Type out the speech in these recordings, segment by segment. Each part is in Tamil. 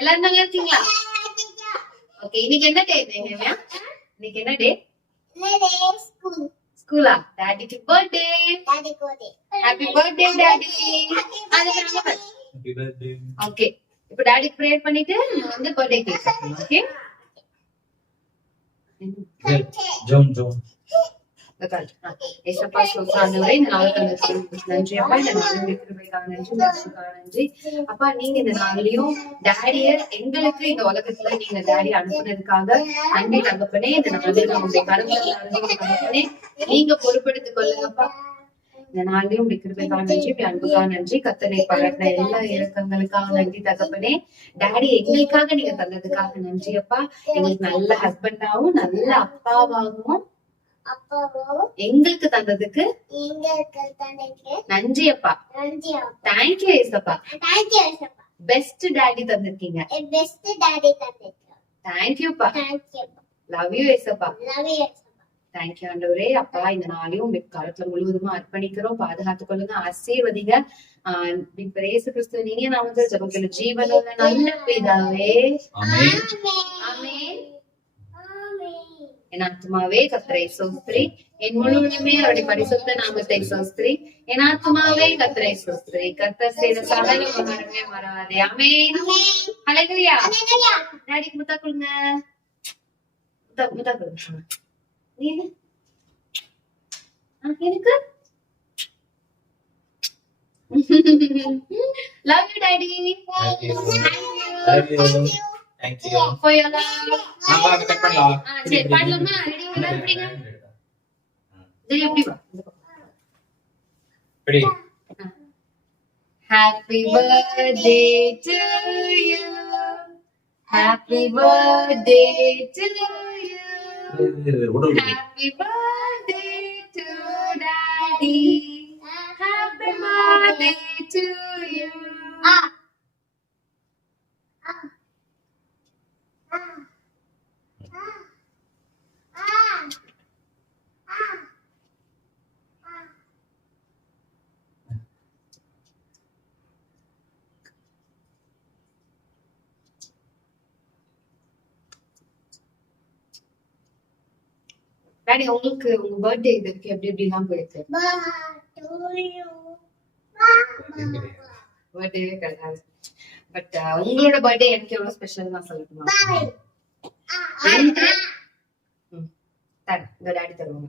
எல்லாரும் நல்லா இருக்கீங்களா ஓகே இன்னைக்கு என்ன டே ஹேமியா இன்னைக்கு என்ன டே ஸ்கூலா டாடிக்கு birthday happy birthday daddy. Okay இப்போ டாடி ப்ரேயர் பண்ணிட்டு நம்ம வந்து birthday cake okay. John, John. ஏசப்பா சொல்றாண்டவரே இந்த நாளுக்கு நன்றி அப்பா இந்த நாளுடைய கிருபைக்காக நன்றி இந்த நன்றி அப்பா நீங்க இந்த நாளிலையும் டாடிய எங்களுக்கு இந்த உலகத்துல நீங்க டாடி அனுப்புனதுக்காக அன்பி தகப்பனே இந்த நாளில் உங்களுடைய கருத்துல நீங்க பொறுப்பெடுத்துக் கொள்ளுங்கப்பா இந்த நாளையும் உடைய கிருபைக்காக நன்றி உடைய அன்புக்காக நன்றி கத்தனை பாராட்டின எல்லா இறக்கங்களுக்காக நன்றி தகப்பனே டாடி எங்களுக்காக நீங்க தந்ததுக்காக நன்றி அப்பா எங்களுக்கு நல்ல ஹஸ்பண்டாவும் நல்ல அப்பாவாகவும் எங்களுக்கு தந்ததுக்கு நன்றி அப்பா. தேங்க்யூ ஏசப்பா. பெஸ்ட் டாடி தந்திருக்கீங்க. பெஸ்ட் டாடி தந்திருக்கோம். தேங்க்யூப்பா தேங்க்யூ லவ் யூ ஏசப்பா. லவ் யூ தேங்க்யூ ஆண்டவரே. அப்பா இந்த நாளையும் கருத்துல முழுவதுமா அர்ப்பணிக்கிறோம். பாதுகாத்துக் கொள்ளுங்க ஆசீர்வதிங்க. ஆஹ் இப்ப இயேசு கிறிஸ்து நீங்க நாமத்துல ஜபங்கள ஜீவனுள்ள நல்ல பிதாவே. Amen. ஆமென். என் ஆத்மாவே கத்திரை சோஸ்திரி. என் முழுமையுமே அவருடைய பரிசுத்த நாமத்தை சோஸ்திரி. என் ஆத்மாவே கத்திரை சோஸ்திரி. கத்தர் செய்த சகல உபகாரமே மறவாதே. அமே ஹalleluya டாடிக்கு முத்தா கொடுங்க. முத்தா முத்தா கொடுங்க. நீங்க ஆ, எனக்கு? Love you daddy Thank you. Thank you. Thank you. Thank you. For your love. நம்ம அதை cut பண்ணலாம். ஆ, சரி பண்ணலாமா ரெடி எல்லாரும் பிடிங்க சரி எப்படி வா இந்த பக்கம். பிடி. Happy birthday to you. Happy birthday to you. விடு, விடு. Happy birthday to daddy. Happy daddy உங்களுக்கு உங்க பர்த்டே இதுக்கு எப்படி எப்படி எல்லாம் போயிருக்கு பர்த்டேவே கிடையாது. பட் உங்களோட பர்த்டே எனக்கு எவ்வளவு ஸ்பெஷல் நான் சொல்லட்டுமா. இந்த டாடி தருவாங்க.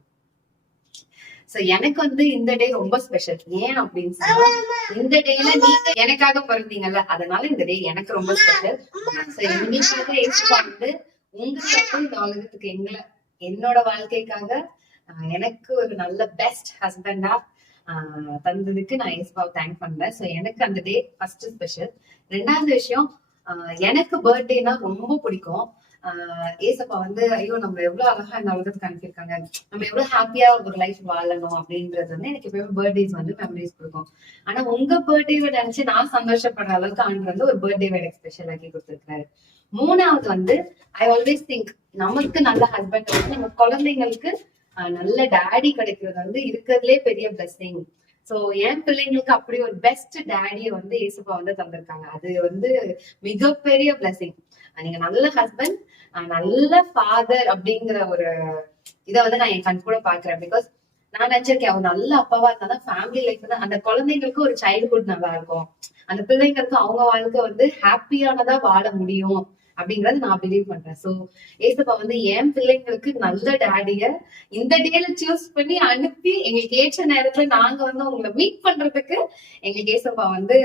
சோ எனக்கு வந்து இந்த டே ரொம்ப ஸ்பெஷல் ஏன் அப்படின்னு சொன்னா இந்த டேல நீங்க எனக்காக பிறந்தீங்கல்ல அதனால இந்த டே எனக்கு ரொம்ப ஸ்பெஷல் சோ ஏசுப்பா வந்து உங்களுக்கு இந்த உலகத்துக்கு எங்களை என்னோட வாழ்க்கைக்காக எனக்கு ஒரு நல்ல பெஸ்ட் ஹஸ்பண்டா தந்ததுக்கு நான் ஏசுப்பாவை தேங்க் பண்றேன். சோ எனக்கு அந்த டே ஃபர்ஸ்ட் ஸ்பெஷல் ரெண்டாவது விஷயம் ஆஹ், எனக்கு பர்த்டேனா ரொம்ப பிடிக்கும். ஆஹ் ஏசப்பா வந்து ஐயோ நம்ம எவ்வளவு அழகா இந்த உலகத்துக்கு அனுப்பியிருக்காங்க. நம்ம எவ்வளவு ஹாப்பியா ஒரு லைஃப் வாழணும் அப்படின்றது வந்து எனக்கு எப்பயுமே பர்த்டேஸ் வந்து மெமரிஸ் கொடுக்கும். ஆனா உங்க பர்த்டேவை நினைச்சு நான் சந்தோஷப்படுற அளவுக்கு ஆண்டு வந்து ஒரு பர்த்டே எனக்கு ஸ்பெஷல் ஆக்கி கொடுத்துருக்காரு மூணாவது வந்து ஐ ஆல்வேஸ் திங்க் நமக்கு நல்ல ஹஸ்பண்ட் வந்து நம்ம குழந்தைங்களுக்கு ஆஹ் நல்ல டாடி கிடைக்கிறது வந்து இருக்கிறதுலே பெரிய பிளஸ்ஸிங் சோ என் பிள்ளைங்களுக்கு அப்படி ஒரு பெஸ்ட் டேடிய வந்து ஏசுப்பா வந்து தந்திருக்காங்க. அது வந்து மிகப்பெரிய பிளஸ்ஸிங் நீங்க நல்ல ஹஸ்பண்ட் நல்ல ஃபாதர் அப்படிங்கிற ஒரு இத வந்து நான் என் கண் கூட பாக்குறேன் பிகாஸ் நான் நினைச்சிருக்கேன் அவன் நல்ல அப்பாவா இருந்தாதான் ஃபேமிலி லைஃப் வந்து அந்த குழந்தைங்களுக்கு ஒரு சைல்ட்ஹுட் நல்லா இருக்கும். அந்த பிள்ளைங்களுக்கு அவங்க வாழ்க்கை வந்து ஹாப்பியானதா வாழ முடியும். அப்படிங்கறது நான் பிலீவ் பண்றேன். சோ ஏசப்பா வந்து என் பிள்ளைங்களுக்கு நல்ல டேடிய இந்த டேல சூஸ் பண்ணி அனுப்பி எங்களுக்கு ஏற்ற நேரத்துல நாங்க வந்து உங்களை மீட் பண்றதுக்கு எங்களுக்கு ஏசப்பா வந்து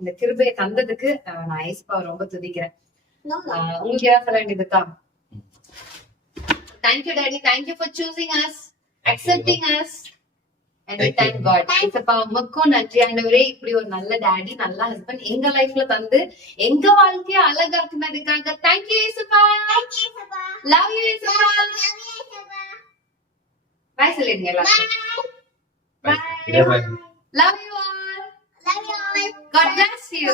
இந்த கிருபையை தந்ததுக்கு நான் ஏசப்பா ரொம்ப துதிக்கிறேன். உங்களுக்கு ஏதாவது சொல்ல வேண்டியது இருக்கா thank you daddy thank you for choosing us accepting us and you. Thank God ஏசப்பா உமக்கும் நன்றி ஆண்டவரே. இப்படி ஒரு நல்ல டாடி நல்ல ஹஸ்பண்ட் எங்க லைஃப்ல தந்து எங்க வாழ்க்கைய அழகாக்குனதுக்காக தேங்க்யூ ஏசப்பா. லவ் யூ ஏசப்பா. பாய் சொல்லிடுங்க எல்லாரும். Bye. Yeah, bye. Love you all God bless you